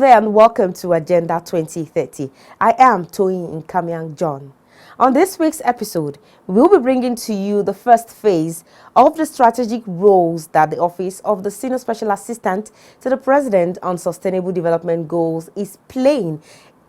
there and welcome to Agenda 2030. I am Toyin Nkamiang John. On this week's episode, we'll be bringing to you the first phase of the strategic roles that the Office of the Senior Special Assistant to the President on Sustainable Development Goals is playing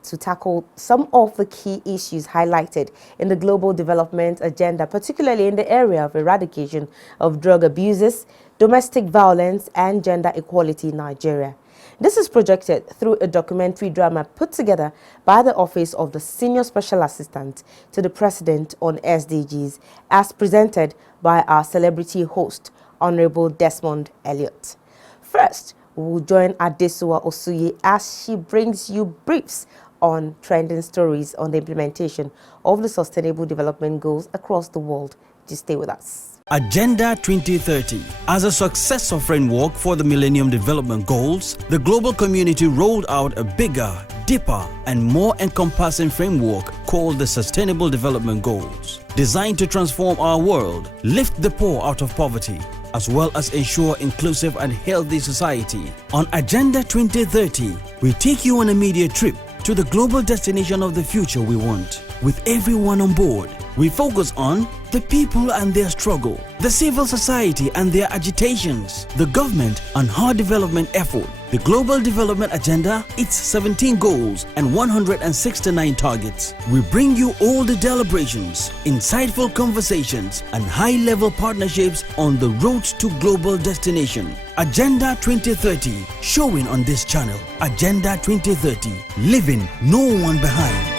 to tackle some of the key issues highlighted in the Global Development Agenda, particularly in the area of eradication of drug abuses, domestic violence, and gender equality in Nigeria. This is projected through a documentary drama put together by the Office of the Senior Special Assistant to the President on SDGs, as presented by our celebrity host, Honorable Desmond Elliott. First, we will join Adesuwa Osuye as she brings you briefs on trending stories on the implementation of the Sustainable Development Goals across the world. Just stay with us. Agenda 2030. As a successor framework for the Millennium Development Goals, the global community rolled out a bigger, deeper, and more encompassing framework called the Sustainable Development Goals, designed to transform our world, lift the poor out of poverty, as well as ensure inclusive and healthy society. On Agenda 2030, we take you on a media trip to the global destination of the future we want. With everyone on board, we focus on the people and their struggle, the civil society and their agitations, the government and her development effort, the Global Development Agenda, its 17 goals and 169 targets. We bring you all the deliberations, insightful conversations, and high-level partnerships on the road to global destination. Agenda 2030, showing on this channel. Agenda 2030, leaving no one behind.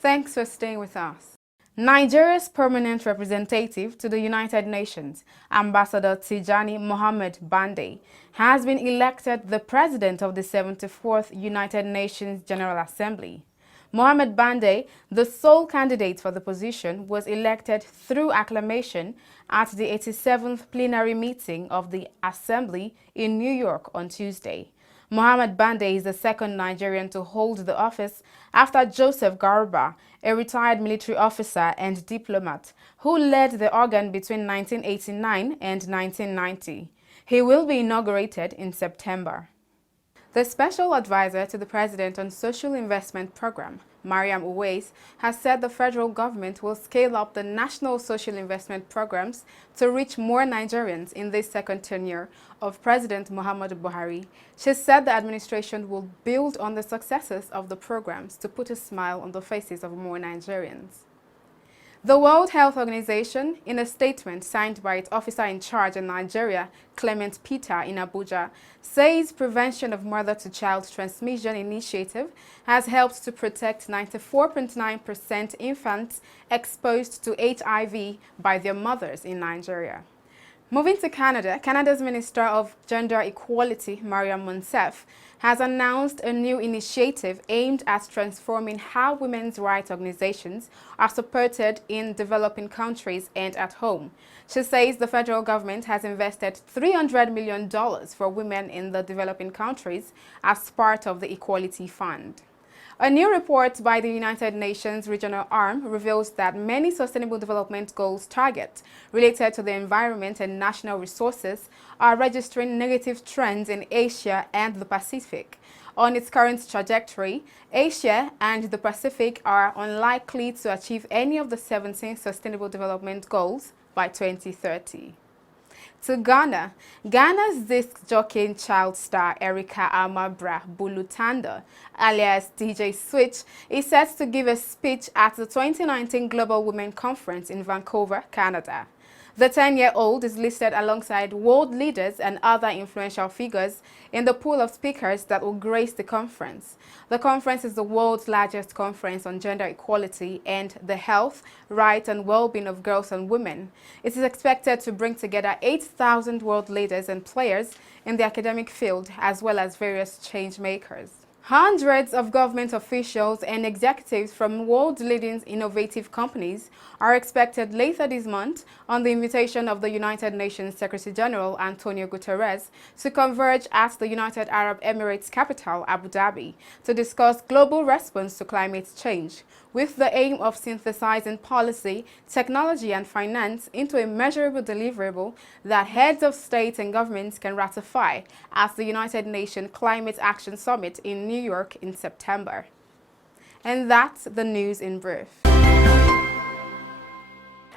Thanks for staying with us. Nigeria's permanent representative to the United Nations, Ambassador Tijani Mohammed Bande, has been elected the president of the 74th United Nations General Assembly. Mohammed Bande, the sole candidate for the position, was elected through acclamation at the 87th plenary meeting of the Assembly in New York on Tuesday. Mohammed Bande is the second Nigerian to hold the office after Joseph Garba, a retired military officer and diplomat who led the organ between 1989 and 1990. He will be inaugurated in September. The Special Advisor to the President on Social Investment Program, Mariam Uwais, has said the federal government will scale up the national social investment programs to reach more Nigerians in this second tenure of President Muhammadu Buhari. She said the administration will build on the successes of the programs to put a smile on the faces of more Nigerians. The World Health Organization, in a statement signed by its officer in charge in Nigeria, Clement Peter, in Abuja, says prevention of mother-to-child transmission initiative has helped to protect 94.9% infants exposed to HIV by their mothers in Nigeria. Moving to Canada, Canada's Minister of Gender Equality, Mariam Monsef, has announced a new initiative aimed at transforming how women's rights organizations are supported in developing countries and at home. She says the federal government has invested $300 million for women in the developing countries as part of the Equality Fund. A new report by the United Nations Regional Arm reveals that many Sustainable Development Goals targets related to the environment and national resources are registering negative trends in Asia and the Pacific. On its current trajectory, Asia and the Pacific are unlikely to achieve any of the 17 Sustainable Development Goals by 2030. To Ghana, Ghana's disc jockeying child star Erica Amabra Bulutanda, alias DJ Switch, is set to give a speech at the 2019 Global Women Conference in Vancouver, Canada. The 10-year-old is listed alongside world leaders and other influential figures in the pool of speakers that will grace the conference. The conference is the world's largest conference on gender equality and the health, rights, and well-being of girls and women. It is expected to bring together 8,000 world leaders and players in the academic field, as well as various change makers. Hundreds of government officials and executives from world-leading innovative companies are expected later this month on the invitation of the United Nations Secretary-General Antonio Guterres to converge at the United Arab Emirates capital, Abu Dhabi, to discuss global response to climate change, with the aim of synthesizing policy, technology and finance into a measurable deliverable that heads of state and governments can ratify at the United Nations Climate Action Summit in New York in September. And that's the news in brief.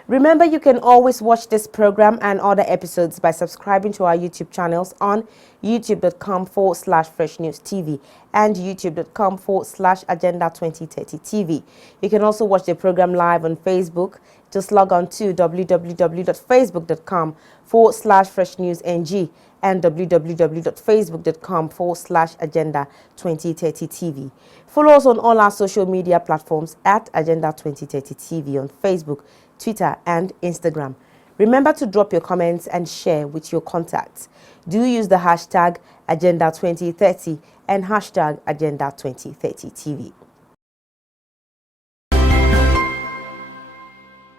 Remember, you can always watch this program and other episodes by subscribing to our YouTube channels on youtube.com/FreshNewsTV and youtube.com/Agenda2030TV. You can also watch the program live on Facebook. Just log on to www.facebook.com/FreshNewsNG and www.facebook.com/Agenda2030TV. Follow us on all our social media platforms at Agenda2030TV on Facebook, Twitter and Instagram. Remember to drop your comments and share with your contacts. Do use the hashtag Agenda2030 and hashtag Agenda2030TV.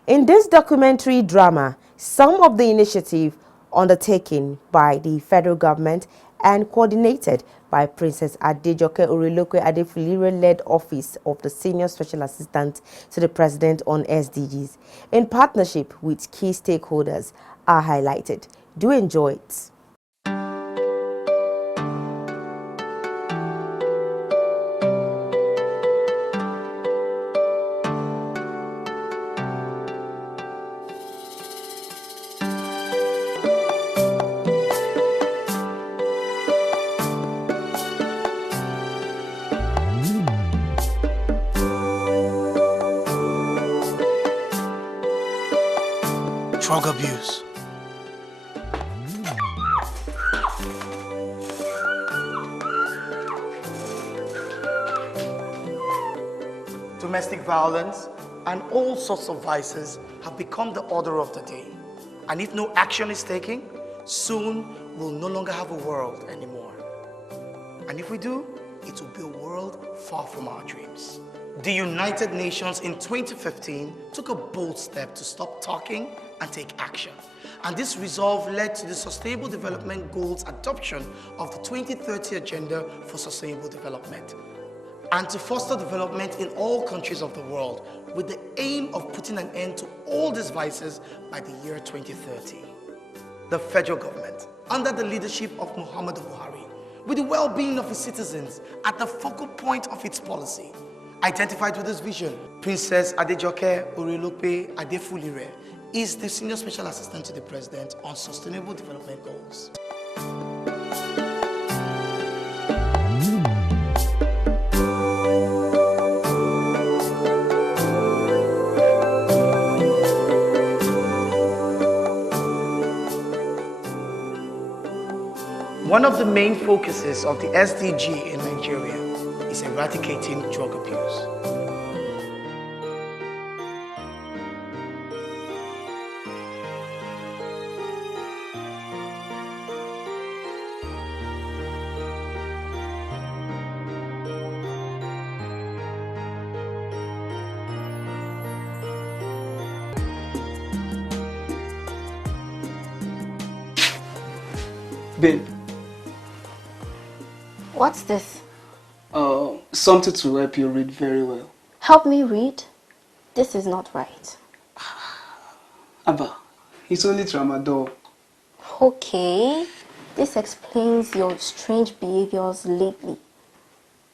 In this documentary drama, some of the initiative undertaken by the federal government and coordinated by Princess Adejoke Orelope Adefulire-led Office of the Senior Special Assistant to the President on SDGs, in partnership with key stakeholders, are highlighted. Do enjoy it. Drug abuse. Domestic violence and all sorts of vices have become the order of the day. And if no action is taken, soon we'll no longer have a world anymore. And if we do, it will be a world far from our dreams. The United Nations in 2015 took a bold step to stop talking and take action. And this resolve led to the Sustainable Development Goals adoption of the 2030 Agenda for Sustainable Development, and to foster development in all countries of the world with the aim of putting an end to all these vices by the year 2030. The federal government, under the leadership of Muhammadu Buhari, with the well-being of its citizens at the focal point of its policy, identified with this vision, Princess Adejoke Orelope Adefulire is the Senior Special Assistant to the President on Sustainable Development Goals. One of the main focuses of the SDG in Nigeria is eradicating drug abuse. Babe, What's this? something to help you read very well. Help me read? This is not right. Abba, it's only tramadol. Okay, this explains your strange behaviors lately.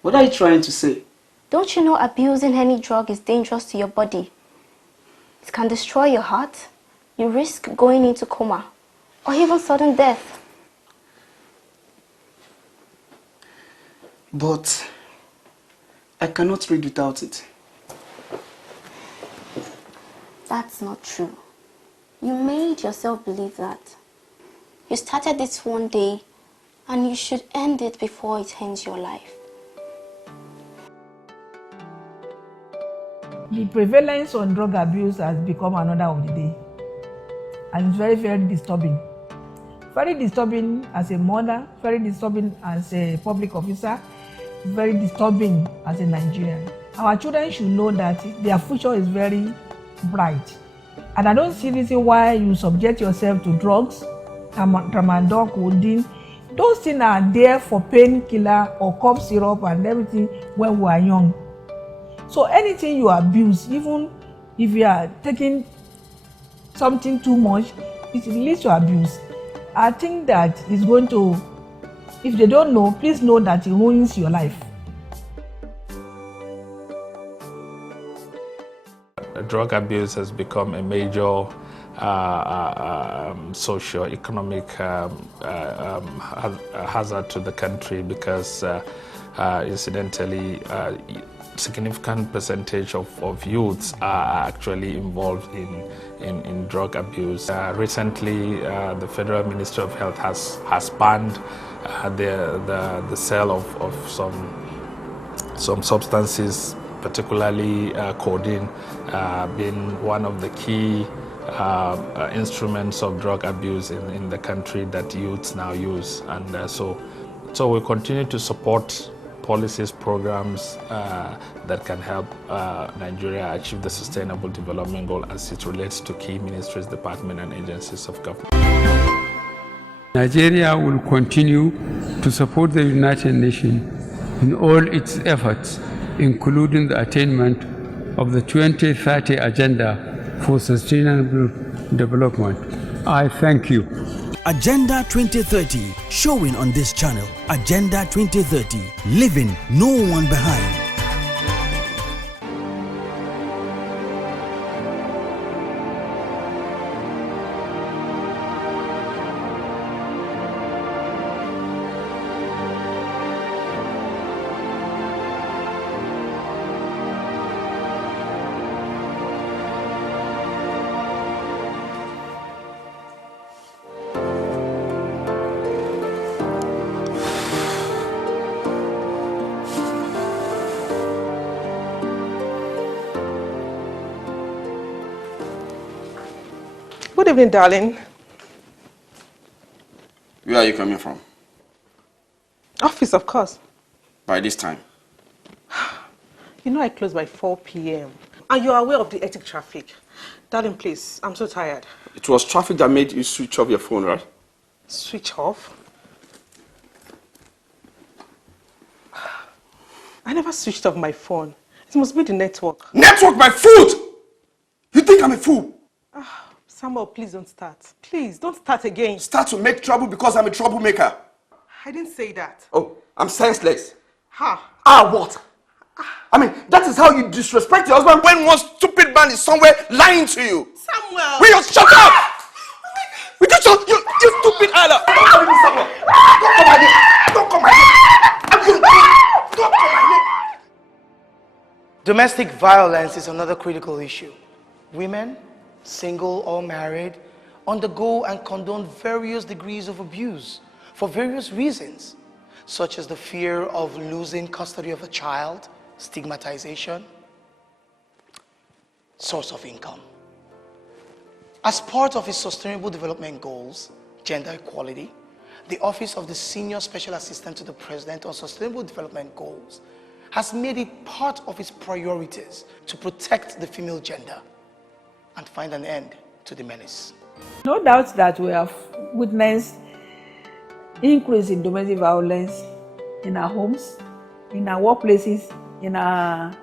What are you trying to say? Don't you know abusing any drug is dangerous to your body? It can destroy your heart. You risk going into coma or even sudden death. But I cannot read without it. That's not true. You made yourself believe that. You started this one day and you should end it before it ends your life. The prevalence on drug abuse has become another of the day, and it's very, very disturbing. Very disturbing as a mother, very disturbing as a public officer, very disturbing as a Nigerian. Our children should know that their future is very bright. And I don't see reason why you subject yourself to drugs, tramadol, codeine. Those things are there for painkiller or cough syrup and everything when we are young. So anything you abuse, even if you are taking something too much, it leads to abuse. I think that is going to, if they don't know, please know that it ruins your life. Drug abuse has become a major socio-economic hazard to the country because incidentally significant percentage of youths are actually involved in drug abuse. Recently, the Federal Ministry of Health has banned the sale of some substances, particularly codeine, being one of the key instruments of drug abuse in the country that youths now use. And so we continue to support policies, programs that can help Nigeria achieve the Sustainable Development Goal as it relates to key ministries, departments, and agencies of government. Nigeria will continue to support the United Nations in all its efforts, including the attainment of the 2030 Agenda for Sustainable Development. I thank you. Agenda 2030, showing on this channel. Agenda 2030, leaving no one behind. Good evening, darling. Where are you coming from? Office, of course. By this time? You know I close by 4 p.m. And you're aware of the hectic traffic. Darling, please, I'm so tired. It was traffic that made you switch off your phone, right? Switch off? I never switched off my phone. It must be the network. Network my foot! You think I'm a fool? Samuel, please don't start. Please, don't start again. Start to make trouble because I'm a troublemaker. I didn't say that. Oh, I'm senseless. Ha! What? I mean, that is how you disrespect your husband when one stupid man is somewhere lying to you. Samuel! Will you shut up? Will you shut you stupid Anna! Don't come here, Samuel! Don't come here! Don't come here! Domestic violence is another critical issue. Women, single or married, undergo and condone various degrees of abuse for various reasons, such as the fear of losing custody of a child, stigmatization, source of income. As part of its Sustainable Development Goals, gender equality, the Office of the Senior Special Assistant to the President on Sustainable Development Goals has made it part of its priorities to protect the female gender and find an end to the menace. No doubt that we have witnessed increase in domestic violence in our homes, in our workplaces, in our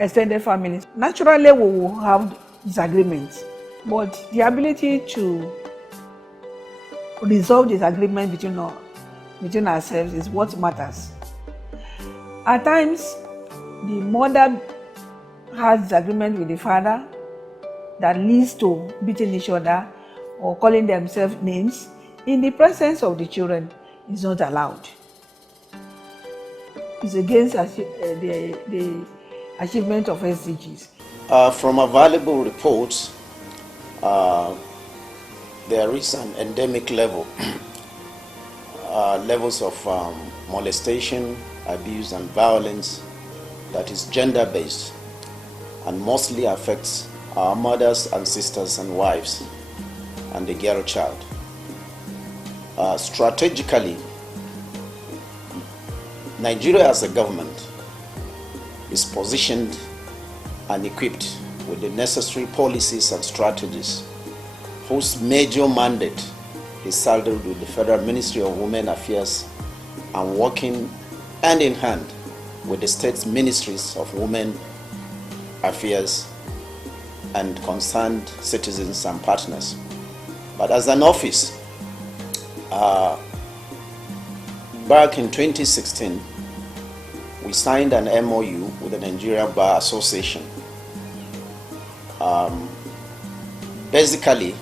extended families. Naturally, we will have disagreements, but the ability to resolve disagreement between ourselves is what matters. At times, the mother has disagreement with the father that leads to beating each other or calling themselves names in the presence of the children is not allowed. It's against the achievement of SDGs. From available reports, there is an endemic level, levels of molestation, abuse and violence that is gender-based and mostly affects our mothers and sisters and wives and the girl child. Strategically, Nigeria as a government is positioned and equipped with the necessary policies and strategies whose major mandate is saddled with the Federal Ministry of Women Affairs and working hand in hand with the state ministries of Women Affairs and concerned citizens and partners. But as an office, back in 2016, we signed an MOU with the Nigerian Bar Association, basically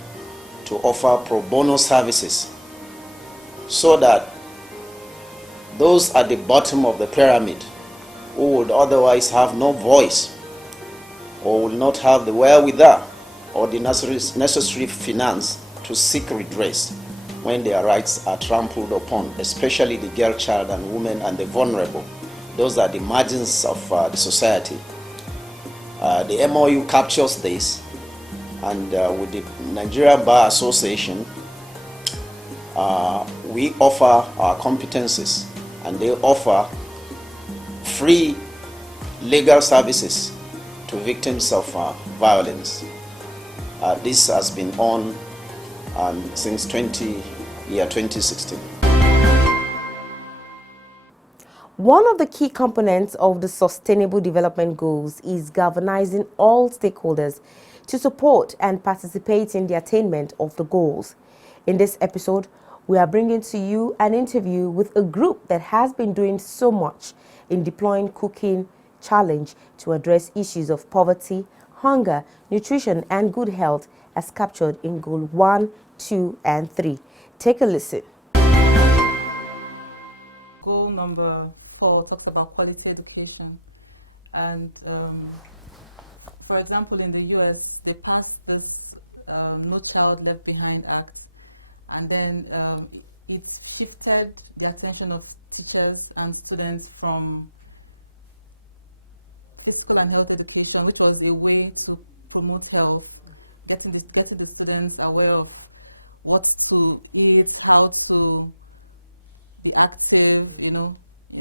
to offer pro bono services so that those at the bottom of the pyramid who would otherwise have no voice or will not have the wherewithal or the necessary finance to seek redress when their rights are trampled upon, especially the girl child and women and the vulnerable. Those are the margins of the society. The MOU captures this, and with the Nigerian Bar Association, we offer our competencies, and they offer free legal services to victims of violence. This has been on since 2016. One of the key components of the Sustainable Development Goals is galvanizing all stakeholders to support and participate in the attainment of the goals. In this episode, we are bringing to you an interview with a group that has been doing so much in deploying cooking challenge to address issues of poverty, hunger, nutrition, and good health as captured in Goal 1, 2, and 3. Take a listen. Goal number 4 talks about quality education. And for example, in the US, they passed this No Child Left Behind Act. And then it's shifted the attention of teachers and students from physical and health education, which was a way to promote health, getting the students aware of what to eat, how to be active, in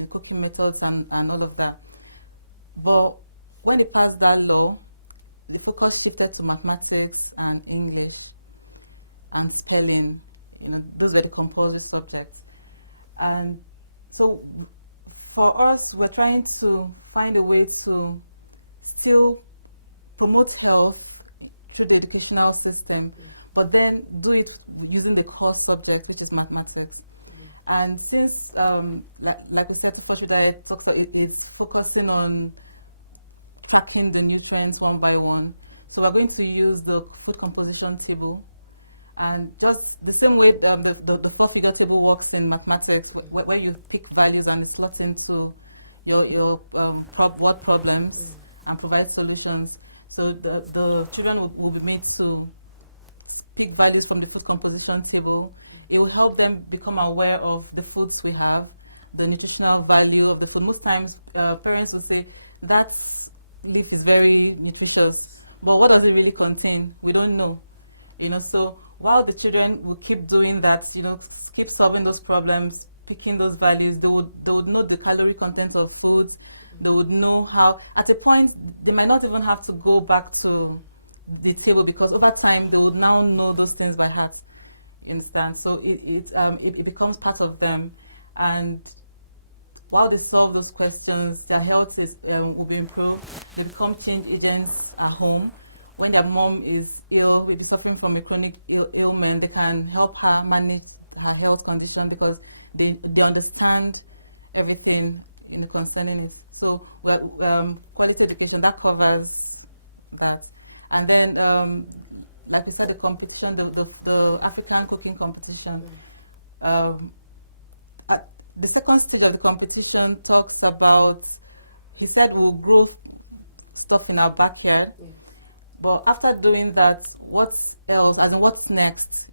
cooking methods and all of that. But when they passed that law, the focus shifted to mathematics and English and spelling. Those were the compulsory subjects. And so for us, we're trying to find a way to still promote health through the educational system, but then do it using the core subject, which is mathematics. And since, like we said, to Fortune Diet it's focusing on tracking the nutrients one by one. So we're going to use the food composition table. And just the same way the four-figure table works in mathematics, where you pick values and it slots into your word problems and provide solutions. So the children will be made to pick values from the food composition table. It will help them become aware of the foods we have, the nutritional value of the food. Most times, parents will say, that leaf is very nutritious, but what does it really contain? We don't know. So while the children will keep doing that, keep solving those problems, picking those values, they would know the calorie content of foods. They would know how, at a point, they might not even have to go back to the table, because over time they would now know those things by heart. You understand? So it becomes part of them, and while they solve those questions, their health will be improved. They become change agents at home. When their mom is ill, maybe suffering from a chronic ailment, they can help her manage her health condition because they understand everything concerning it. So quality education, that covers that. And then, like we said, the competition, the African cooking competition. At the second stage of the competition talks about, he said we'll grow stuff in our backyard. But after doing that, what else, as in what's next?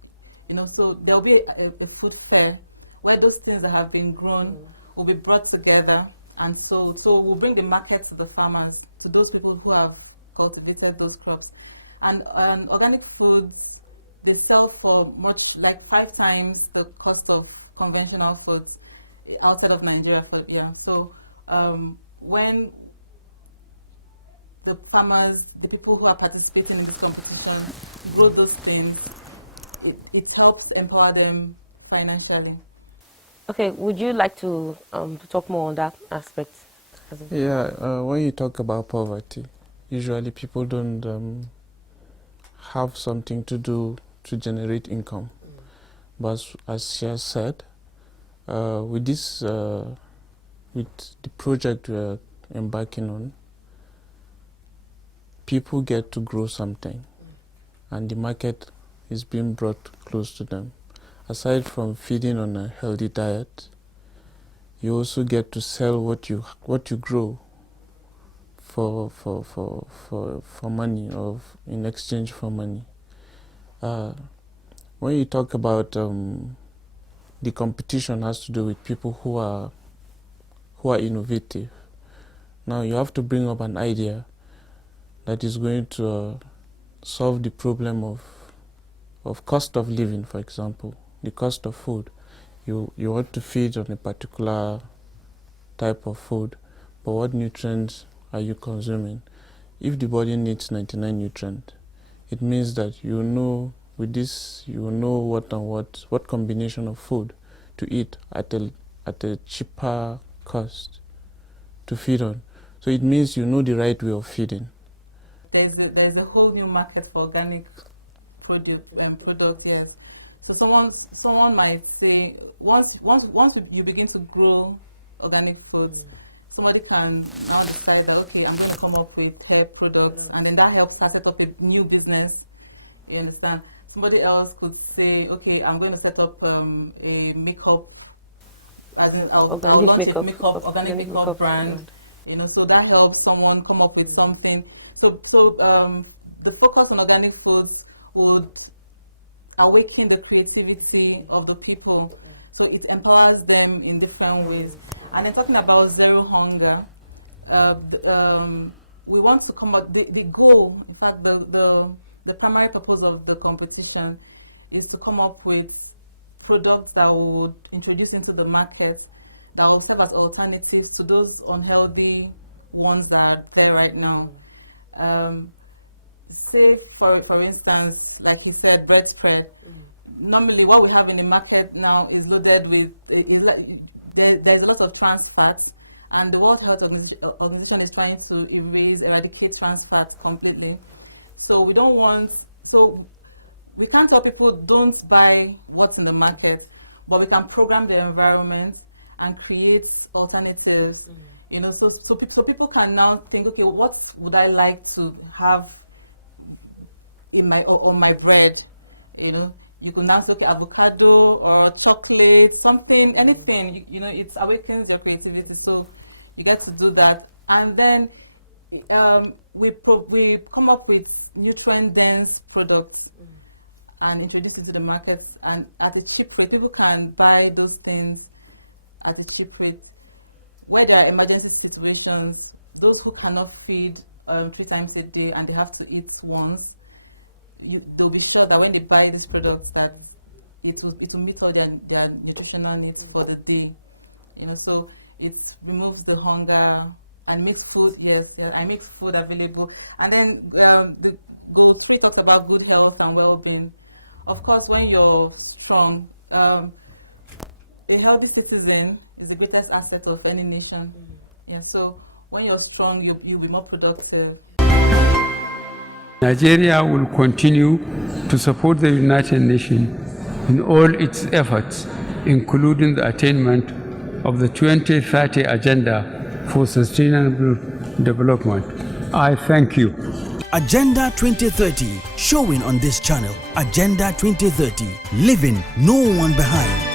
So there'll be a food fair where those things that have been grown will be brought together and sold. So we'll bring the market to the farmers, to those people who have cultivated those crops. And organic foods, they sell for much, like 5 times the cost of conventional foods. outside of Nigeria. So when the farmers, the people who are participating in this competition, grow those things, it helps empower them financially. Okay, would you like to talk more on that aspect? Yeah, when you talk about poverty, usually people don't have something to do to generate income. But as she has said, with this, with the project we're embarking on, people get to grow something, and the market is being brought close to them. Aside from feeding on a healthy diet, you also get to sell what you grow for money, or in exchange for money. When you talk about the competition has to do with people who are innovative. Now you have to bring up an idea that is going to solve the problem of cost of living, for example, the cost of food. You want to feed on a particular type of food, but what nutrients are you consuming? If the body needs 99 nutrients, it means that you know with this you will know what combination of food to eat at a cheaper cost to feed on. So it means you know the right way of feeding. There's a whole new market for organic products. Yes, so someone might say once you begin to grow organic foods, somebody can now decide that, okay, I'm going to come up with hair products, and then that helps her set up a new business. You understand? Somebody else could say, okay, I'm going to set up a makeup, as in I'll launch a organic makeup brand. You know, so that helps someone come up with something. So the focus on organic foods would awaken the creativity of the people. So it empowers them in different ways. And then talking about zero hunger, we want to come up, the goal, in fact, the primary purpose of the competition is to come up with products that we would introduce into the market that will serve as alternatives to those unhealthy ones that are there right now. Say, for instance, like he said, bread spread. Normally, what we have in the market now is loaded with, there's a lot of trans fats, and the World Health Organization is trying to eradicate trans fats completely. So we don't want, so we can't tell people don't buy what's in the market, but we can program the environment and create alternatives. You know, so people can now think, okay, what would I like to have in on my bread? You know, you can now say, okay, avocado or chocolate, something, anything. You know, it awakens your creativity. So you get to do that, and then we come up with nutrient-dense products and introduce it to the markets, and at a cheap rate. People can buy those things at a cheap rate. Where there are emergency situations, those who cannot feed 3 times a day and they have to eat once, they'll be sure that when they buy these products that it will meet all their nutritional needs for the day. You know, so it removes the hunger and makes food, I make food available. And then the goal 3 talks about good health and well-being. Of course, when you're strong, a healthy citizen is the greatest asset of any nation. Yeah, so when you're strong, you'll be more productive. Nigeria will continue to support the United Nations in all its efforts, including the attainment of the 2030 Agenda for Sustainable Development. I thank you. Agenda 2030, showing on this channel. Agenda 2030, leaving no one behind.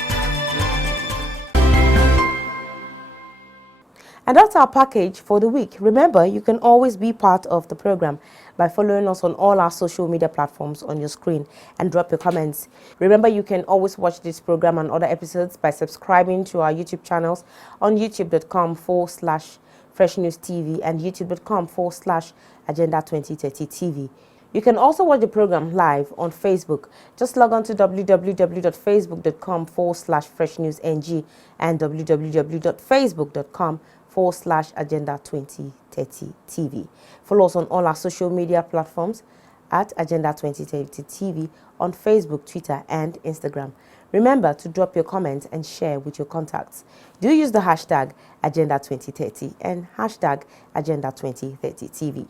And that's our package for the week. Remember, you can always be part of the program by following us on all our social media platforms on your screen and drop your comments. Remember, you can always watch this program and other episodes by subscribing to our YouTube channels on youtube.com/Fresh News TV and youtube.com/Agenda 2030 TV. You can also watch the program live on Facebook. Just log on to www.facebook.com/freshnewsng and www.facebook.com/Agenda2030TV. Follow us on all our social media platforms at Agenda 2030 TV on Facebook, Twitter, and Instagram. Remember to drop your comments and share with your contacts. Do use the hashtag Agenda 2030 and hashtag Agenda 2030 TV.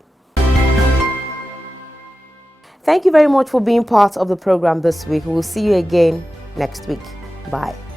Thank you very much for being part of the program this week. We'll see you again next week. Bye.